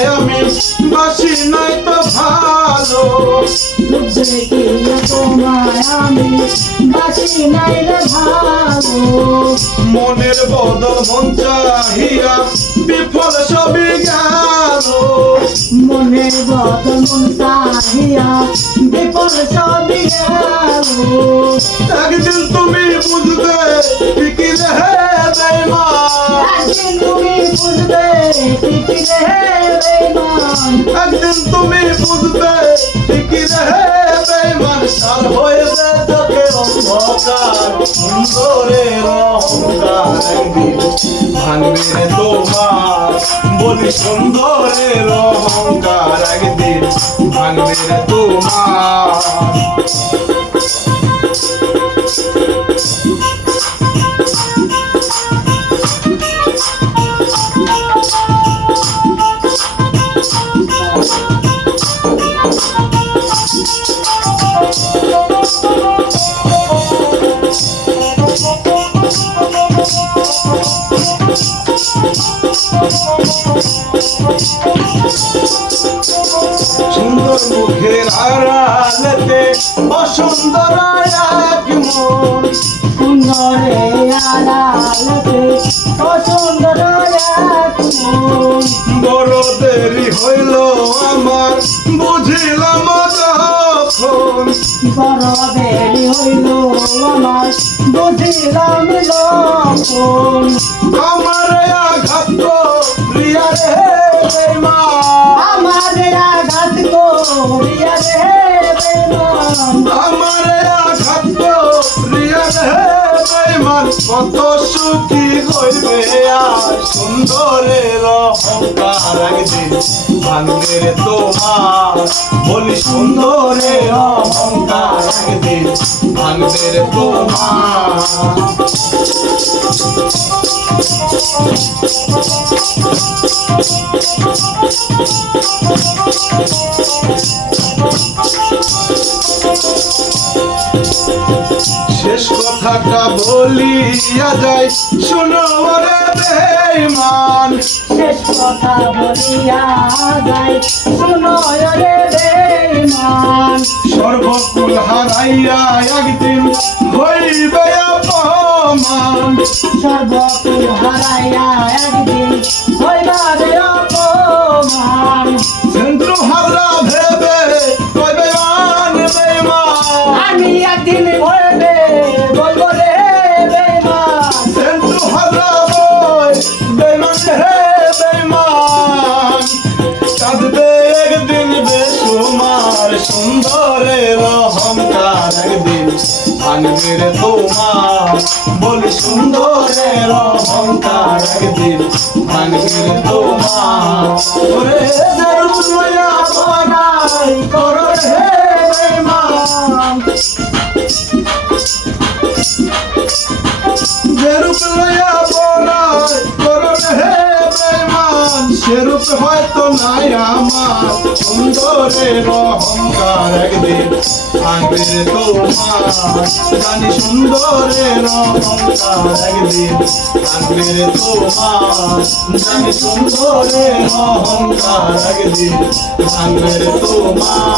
তোমায় আমি বাসি নাই তো ভালো, দেখিয়া তোমায় আমি বাসি নাই রে ভালো। মনের বদল মন চাহিয়া বিফল সবই গেল, মনের বদল মন চাহিয়া বিফল সবই গেল। একদিন তুমি বুঝবে ঠিকই রে বেঈমান, একদিন তুমি বুঝবে ঠিকই রে বেঈমান, একদিন তুমি বুঝবে ঠিকই রে বেঈমান। সার হয়েছে চোখে অন্ধকার, সুন্দরের অহংকার একদিন ভাঙবে রে তোমার, বলি সুন্দরের অহংকার একদিন ভাঙবে রে তোমার। সুন্দর মুখের আড়ালেতে অসুন্দর এক মন, সুন্দরে আড়ালেতে অসুন্দর এক মন। বড় দেরি হইল আমার বুঝিলাম যখন, বড় দেরি হইল আমার বুঝিলাম যখন। আমার আঘাত প্রিয়া রে বেঈমান, আমার আঘাত করিয়া রে বেঈমান, আমার আঘাত প্রিয়া রে বেঈমান। কত সুখী হইবে আর সুন্দরের অহংকার একদিন ভাঙবে রে তোমার, বলি সুন্দরের অহংকার একদিন ভাঙবে রে তোমার। শেষ কথাটা বলিয়া যাই শোনো রে বেঈমান, শেষ কথা বলিয়া যাই শুনো রে বেঈমান। সর্বকুল হারাইয়া একদিন হইবে অপমান, সর্বকুল হারাইয়া একদিন হইবারে অপমান। সেন্দ্র হারা ভেবে কইবে আন বেঈমান, আমি একদিন বলবে বলবো রে বেঈমান, সেন্দ্র হারা বই বেঈমান হে বেঈমান। কাঁদবে একদিন বেসুমার, সুন্দরের অহংকার একদিন ভাঙবে রে তোমার, বলি সুন্দরের অহংকার একদিন ভাঙবে রে তোমার। ওরে যেরূপ লইয়া বনাই করো হে বেঈমান, যেরূপ লইয়া বনাই করো হে বেঈমান। সেরূপ হয়তো নাই আমার, সুন্দরের অহংকার একদিন ভাঙবে রে তোমার, জানি সুন্দরের অহংকার একদিন ভাঙবে রে তোমার, জানি সুন্দরের অহংকার একদিন ভাঙবে রে তোমার।